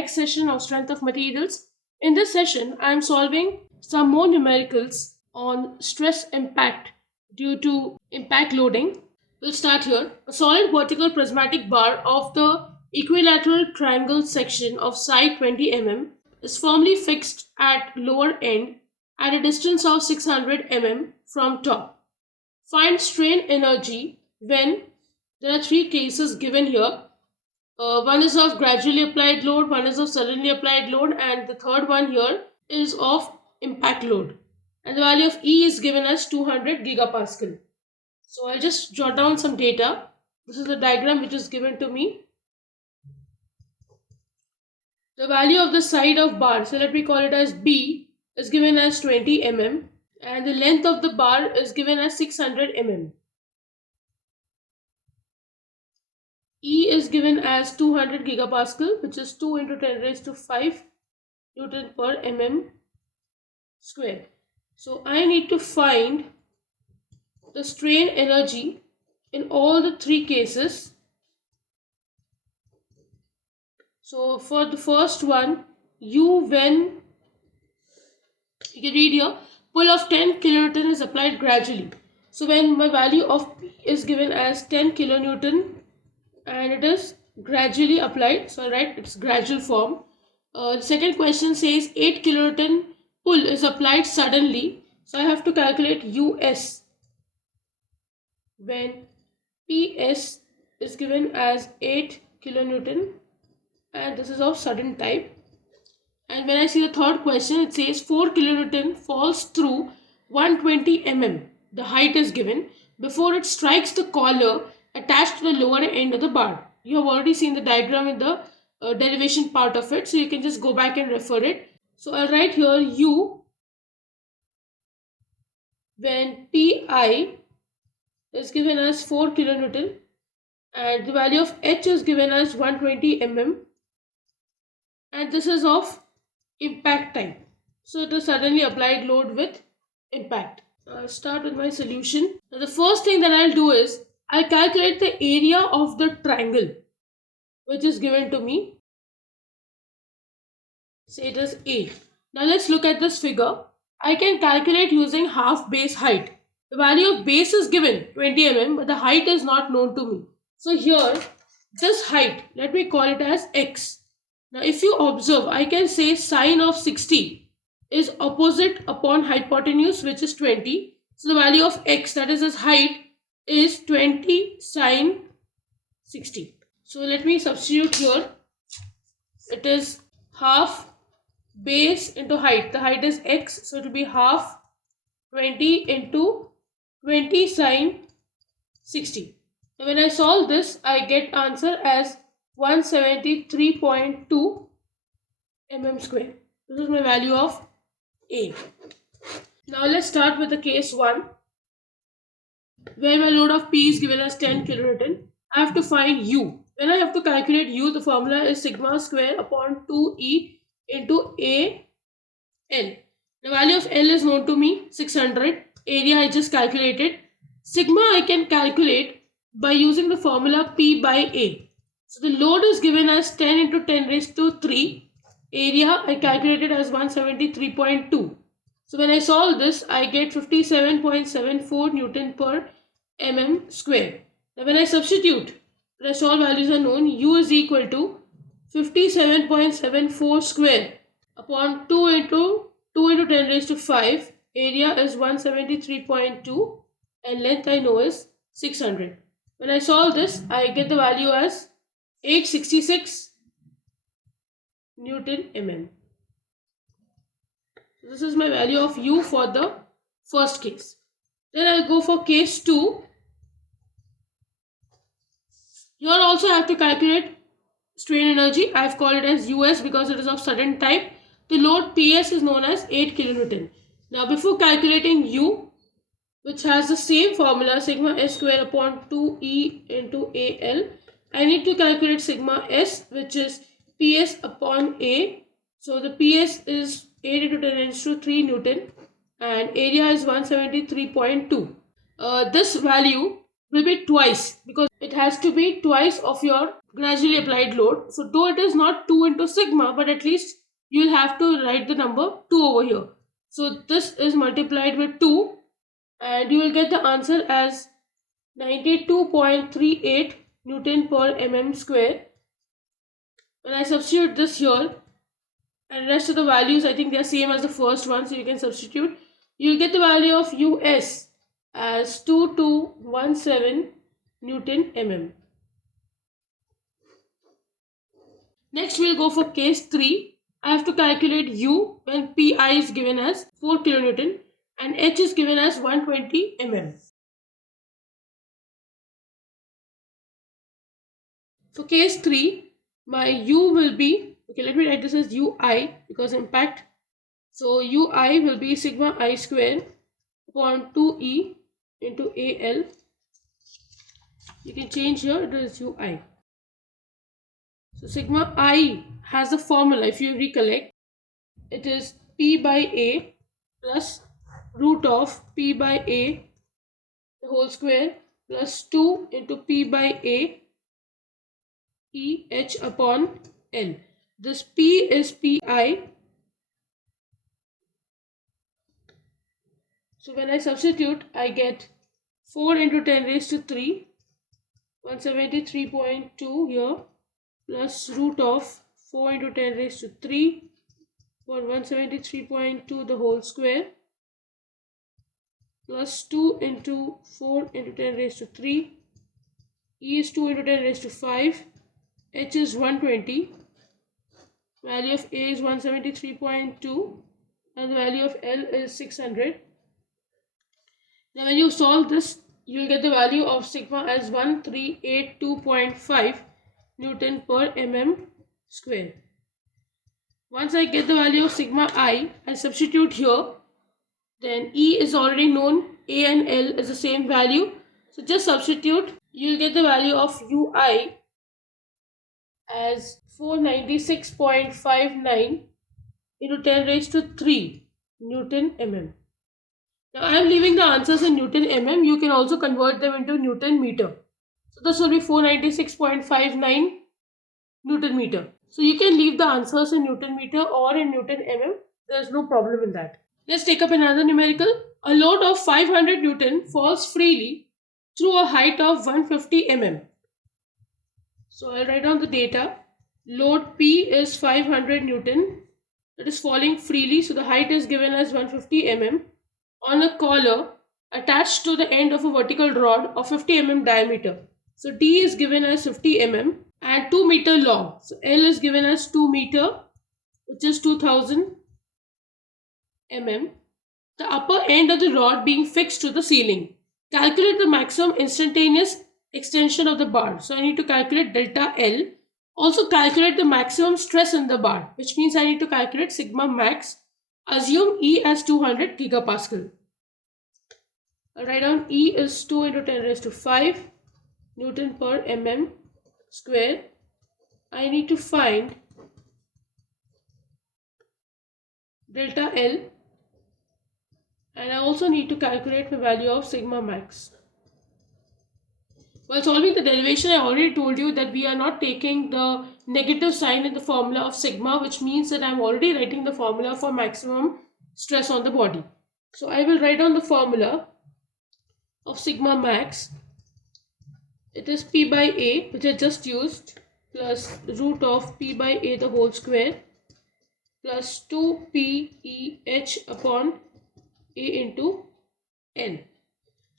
next session of strength of materials. In this session, I am solving some more numericals on stress impact due to impact loading. We'll start here. A solid vertical prismatic bar of the equilateral triangle section of side 20 mm is firmly fixed at lower end at a distance of 600 mm from top. Find strain energy when there are three cases given here. One is of gradually applied load, one is of suddenly applied load, and the third one here is of impact load. And the value of E is given as 200 gigapascal. So I'll just jot down some data. This is the diagram which is given to me. The value of the side of bar, so let me call it as B, is given as 20 mm, and the length of the bar is given as 600 mm. E is given as 200 gigapascal, which is 2 into 10 raised to 5 Newton per mm square. So I need to find the strain energy in all the three cases. So for the first one, U, when you can read here, pull of 10 kilonewton is applied gradually. So when my value of P is given as 10 kilonewton and it is gradually applied, so right, it's gradual form. The second question says 8 kilonewton pull is applied suddenly, so I have to calculate US when PS is given as 8 kilonewton and this is of sudden type. And when I see the third question, it says 4 kilonewton falls through 120 mm. The height is given before it strikes the collar attached to the lower end of the bar. You have already seen the diagram in the derivation part of it, so you can just go back and refer it. So I'll write here U when Pi is given as 4 kilonewton and the value of H is given as 120 mm, and this is of impact time. So it is suddenly applied load with impact. I'll start with my solution. Now the first thing that I'll do is I'll calculate the area of the triangle which is given to me. Say it is A. Now let's look at this figure. I can calculate using half base height. The value of base is given 20 mm, but the height is not known to me. So here, this height, let me call it as X. Now if you observe, I can say sine of 60 is opposite upon hypotenuse, which is 20. So the value of X, that is its height, is 20 sine 60. So let me substitute here. It is half base into height. The height is X, so it will be half 20 into 20 sine 60. Now when I solve this, I get answer as 173.2 mm square. This is my value of A. Now let's start with the case 1, where my load of P is given as 10 kilonewton. I have to find U. When I have to calculate U, the formula is sigma square upon 2E into AL. The value of L is known to me, 600. Area I just calculated. Sigma I can calculate by using the formula P by A. So the load is given as 10 into 10 raised to 3. Area I calculated as 173.2. So when I solve this, I get 57.74 Newton per mm square. Now when I substitute, the rest all values are known. U is equal to 57.74 square upon 2 into 10 raised to 5. Area is 173.2 and length I know is 600. When I solve this, I get the value as 866 Newton mm. This is my value of U for the first case. Then I'll go for case 2. Here also I have to calculate strain energy. I have called it as US because it is of sudden type. The load PS is known as 8 kilonewton. Now before calculating U, which has the same formula sigma S square upon 2E into AL, I need to calculate sigma S, which is PS upon A. So the PS is 8 into 10 raised to 3 Newton and area is 173.2. This value will be twice because it has to be twice of your gradually applied load. So though it is not 2 into sigma, but at least you will have to write the number 2 over here. So this is multiplied with 2 and you will get the answer as 92.38 Newton per mm square. When I substitute this here, and rest of the values, I think they are same as the first one, so you can substitute. You will get the value of US as 2217 Newton mm. Next we'll go for case 3. I have to calculate U when Pi is given as 4 kilonewton and H is given as 120 mm. For case 3, my U will be, okay, let me write this as UI because impact. So UI will be sigma I square upon 2E into AL. You can change here, it is UI. So sigma I has the formula, if you recollect, it is P by A plus root of P by A the whole square plus 2 into P by A E H upon L. This P is Pi. So when I substitute, I get 4 into 10 raised to 3, 173.2 here, plus root of 4 into 10 raised to 3 for 173.2 the whole square, plus 2 into 4 into 10 raised to 3, E is 2 into 10 raised to 5, H is 120, value of A is 173.2 and the value of L is 600. Now when you solve this, you will get the value of sigma as 1382.5 Newton per mm square. Once I get the value of sigma I substitute here. Then E is already known, A and L is the same value. So just substitute, you will get the value of UI as 496.59 into 10 raised to 3 Newton mm. Now I am leaving the answers in Newton mm. You can also convert them into Newton meter. So this will be 496.59 Newton meter. So you can leave the answers in Newton meter or in Newton mm. There is no problem in that. Let's take up another numerical. A load of 500 Newton falls freely through a height of 150 mm. So I'll write down the data. Load P is 500 Newton. It is falling freely. So the height is given as 150 mm on a collar attached to the end of a vertical rod of 50 mm diameter. So D is given as 50 mm and 2 meter long. So L is given as 2 meter, which is 2000 mm. The upper end of the rod being fixed to the ceiling. Calculate the maximum instantaneous extension of the bar. So I need to calculate delta L. Also calculate the maximum stress in the bar, which means I need to calculate sigma max. Assume E as 200 gigapascal. I'll write down E is 2 into 10 raised to 5 Newton per mm square. I need to find delta L. And I also need to calculate the value of sigma max. While solving the derivation, I already told you that we are not taking the negative sign in the formula of sigma, which means that I am already writing the formula for maximum stress on the body. So I will write down the formula of sigma max. It is P by A, which I just used, plus root of P by A the whole square, plus 2PEH upon A into N.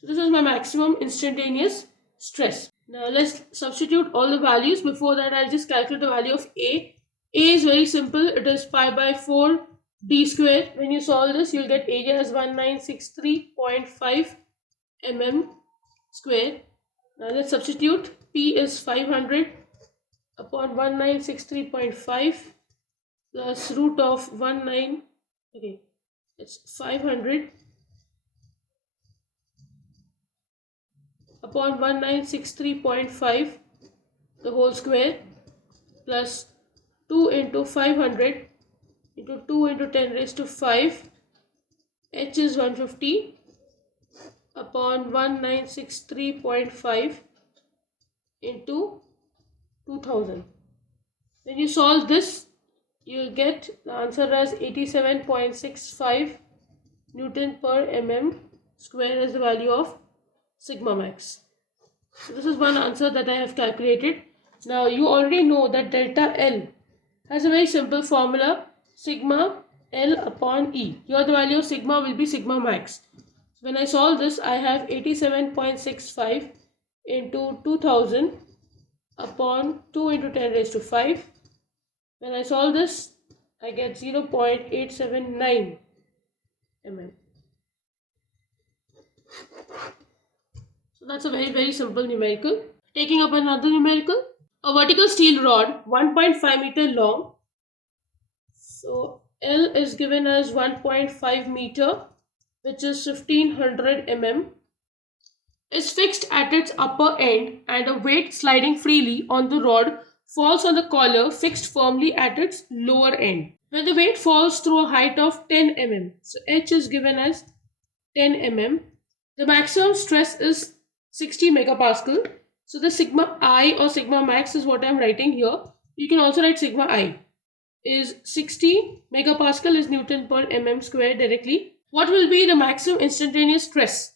So this is my maximum instantaneous stress. Now let's substitute all the values. Before that, I'll just calculate the value of A. A is very simple. It is pi by 4 d square. When you solve this, you'll get area as 1963.5 mm square. Now let's substitute. P is 500 upon 1963.5 plus root of 19. Okay, it's 500 upon 1963.5 the whole square plus 2 into 500 into 2 into 10 raised to 5. H is 150 upon 1963.5 into 2000. When you solve this, you'll get the answer as 87.65 Newton per mm square as the value of sigma max. So this is one answer that I have calculated. Now you already know that delta L has a very simple formula, sigma L upon E. Here the value of sigma will be sigma max. So when I solve this, I have 87.65 into 2000 upon 2 into 10 raised to 5. When I solve this, I get 0.879 mm. So that's a very simple numerical. Taking up another numerical, a vertical steel rod 1.5 meter long. So L is given as 1.5 meter, which is 1500 mm, is fixed at its upper end and a weight sliding freely on the rod falls on the collar fixed firmly at its lower end. When the weight falls through a height of 10 mm, so H is given as 10 mm, the maximum stress is 60 megapascal. So the sigma I or sigma max is what I am writing here. You can also write sigma I is 60 megapascal is Newton per mm square directly. What will be the maximum instantaneous stress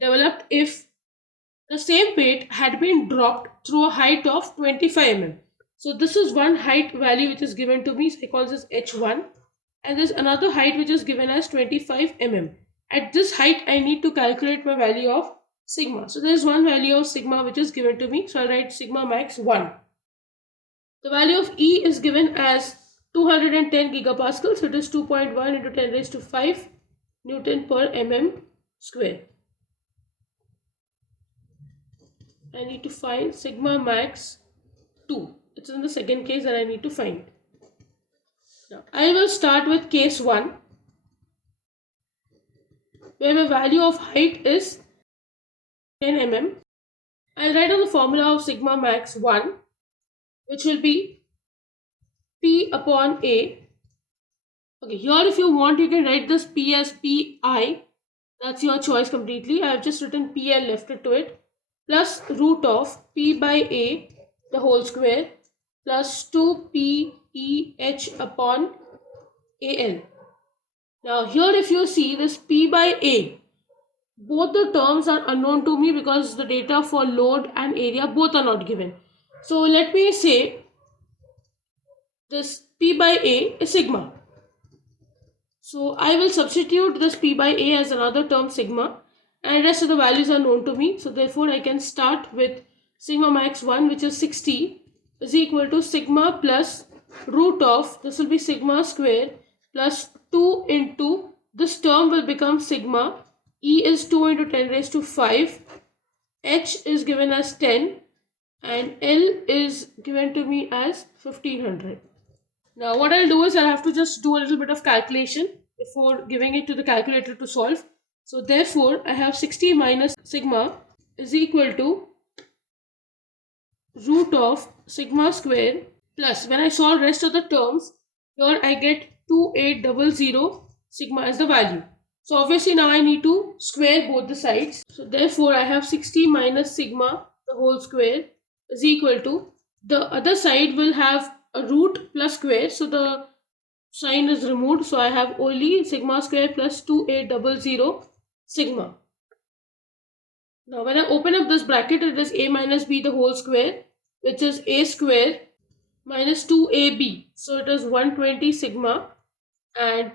developed if the same weight had been dropped through a height of 25 mm? So this is one height value which is given to me. So I call this H1, and there's another height which is given as 25 mm. At this height I need to calculate my value of sigma. So there is one value of sigma which is given to me. So I'll write sigma max 1. The value of E is given as 210 gigapascal. So it is 2.1 into 10 raised to 5 Newton per mm square. I need to find sigma max 2. It's in the second case that I need to find. Now, I will start with case 1, where my value of height is 10 mm. I'll write on the formula of sigma max 1, which will be P upon A. Okay, here if you want, you can write this P as Pi. That's your choice completely. I have just written PL, left it to it, plus root of P by A, the whole square, plus 2PEH upon AL. Now here if you see this P by A, both the terms are unknown to me because the data for load and area both are not given. So let me say this P by A is sigma. So I will substitute this P by A as another term sigma, and rest of the values are known to me. So therefore I can start with sigma max 1, which is 60, is equal to sigma plus root of, this will be sigma square, plus 2 into, this term will become sigma, E is 2 into 10 raised to 5, H is given as 10, and L is given to me as 1500. Now what I'll do is I'll have to just do a little bit of calculation before giving it to the calculator to solve. So therefore I have 60 minus sigma is equal to root of sigma square plus, when I solve rest of the terms, here I get 2800 sigma as the value. So obviously now I need to square both the sides. So therefore I have 60 minus sigma the whole square is equal to, the other side will have a root plus square, so the sign is removed. So I have only sigma square plus 2800 sigma. Now when I open up this bracket, it is a minus b the whole square, which is a square minus 2ab. So it is 120 sigma, and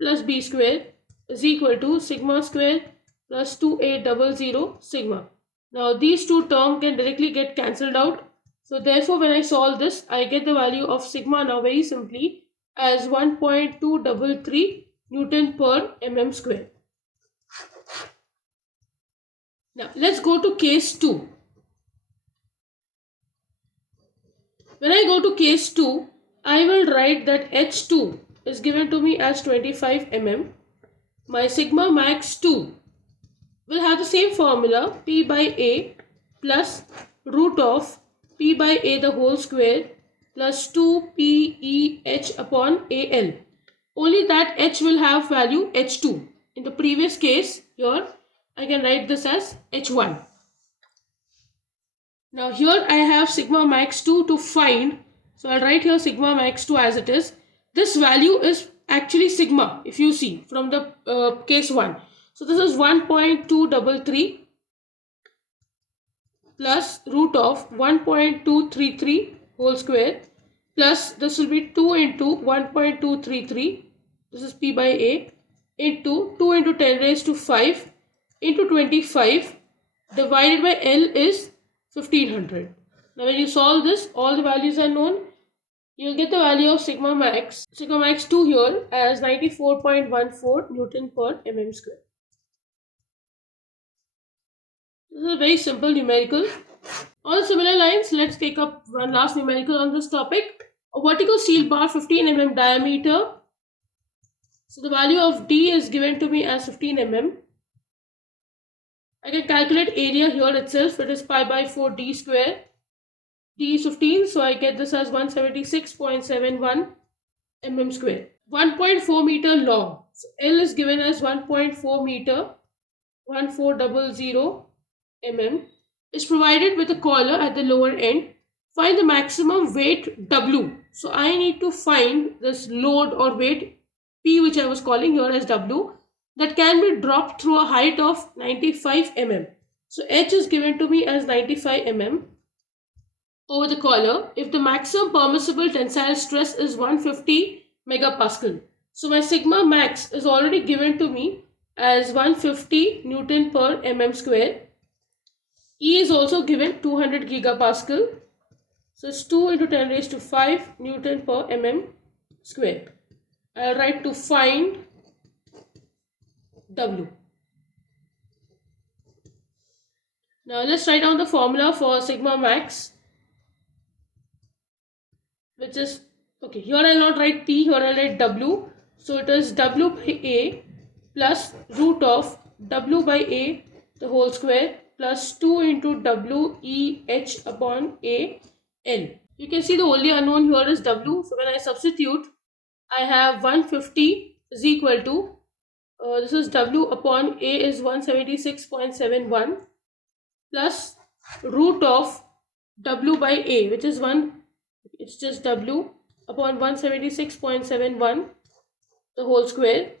plus b square is equal to sigma square plus 2800 sigma. Now these two terms can directly get cancelled out. So therefore when I solve this, I get the value of sigma now very simply as 1.233 Newton per mm square. Now let's go to case 2. When I go to case 2, I will write that H2 is given to me as 25 mm. My sigma max 2 will have the same formula, P by A plus root of P by A the whole square plus 2PEH upon AL. Only that H will have value H2. In the previous case here, I can write this as H1. Now here I have sigma max 2 to find. So I'll write here sigma max 2 as it is. This value is actually sigma, if you see from the case 1. So this is 1.233 plus root of 1.233 whole square plus this will be 2 into 1.233, this is p by a, into 2 into 10 raised to 5 into 25 divided by L is 1500. Now when you solve this, all the values are known. You'll get the value of sigma max 2 here as 94.14 Newton per mm square. This is a very simple numerical. On similar lines, let's take up one last numerical on this topic. A vertical steel bar 15 mm diameter. So the value of D is given to me as 15 mm. I can calculate area here itself. It is pi by 4 D square. D is 15, so I get this as 176.71 mm square. 1.4 meter long. So L is given as 1.4 meter, 1400 mm. Is provided with a collar at the lower end. Find the maximum weight W. So I need to find this load or weight P, which I was calling here as W, that can be dropped through a height of 95 mm. So H is given to me as 95 mm over the collar if the maximum permissible tensile stress is 150 megapascal. So my sigma max is already given to me as 150 Newton per mm square. E is also given 200 gigapascal. So it's 2 into 10 raised to 5 Newton per mm square. I'll write to find W. Now let's write down the formula for sigma max, which is, okay, here I'll not write T, here I'll write W. So it is W by A plus root of W by A the whole square plus 2 into W E H upon A L. You can see the only unknown here is W. So when I substitute, I have 150 is equal to, this is W upon A is 176.71 plus root of W by A, which is 1, it's just W upon 176.71 the whole square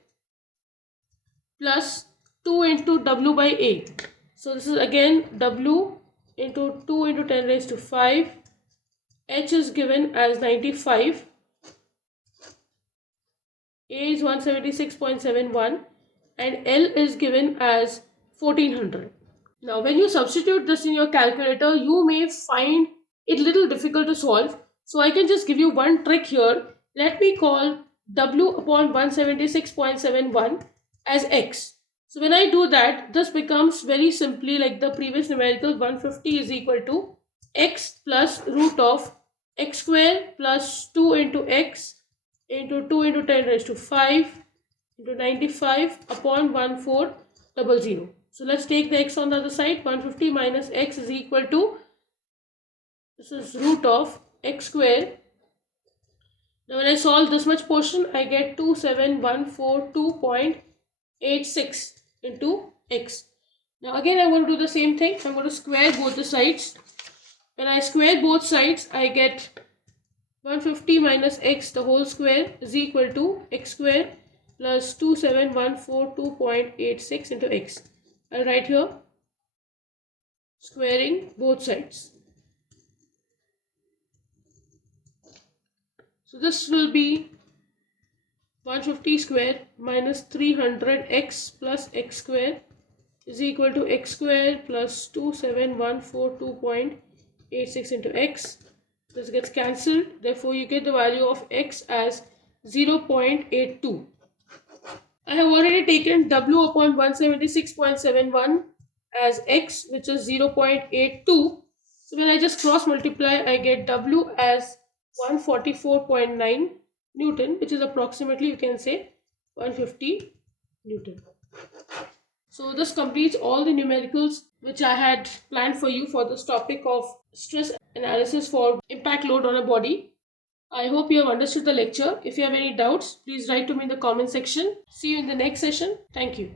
plus 2 into W by A. So this is again W into 2 into 10 raised to 5. H is given as 95. A is 176.71 and L is given as 1400. Now when you substitute this in your calculator, you may find it little difficult to solve. So I can just give you one trick here. Let me call W upon 176.71 as X. So when I do that, this becomes very simply like the previous numerical. 150 is equal to X plus root of X square plus 2 into X into 2 into 10 raised to 5 into 95 upon 1400. So let's take the X on the other side. 150 minus X is equal to, this is root of X square. Now when I solve this much portion, I get 27142.86 into X. Now again I'm going to do the same thing. I'm going to square both the sides. When I square both sides, I get 150 minus X the whole square is equal to X square plus 27142.86 into X. I'll write here squaring both sides. So this will be 150 square minus 300x plus x square is equal to x square plus 27142.86 into x. This gets cancelled. Therefore, you get the value of x as 0.82. I have already taken W upon 176.71 as x, which is 0.82. So when I just cross multiply, I get W as 144.9 Newton, which is approximately, you can say, 150 Newton. So this completes all the numericals which I had planned for you for this topic of stress analysis for impact load on a body. I hope you have understood the lecture. If you have any doubts, please write to me in the comment section. See you in the next session. Thank you.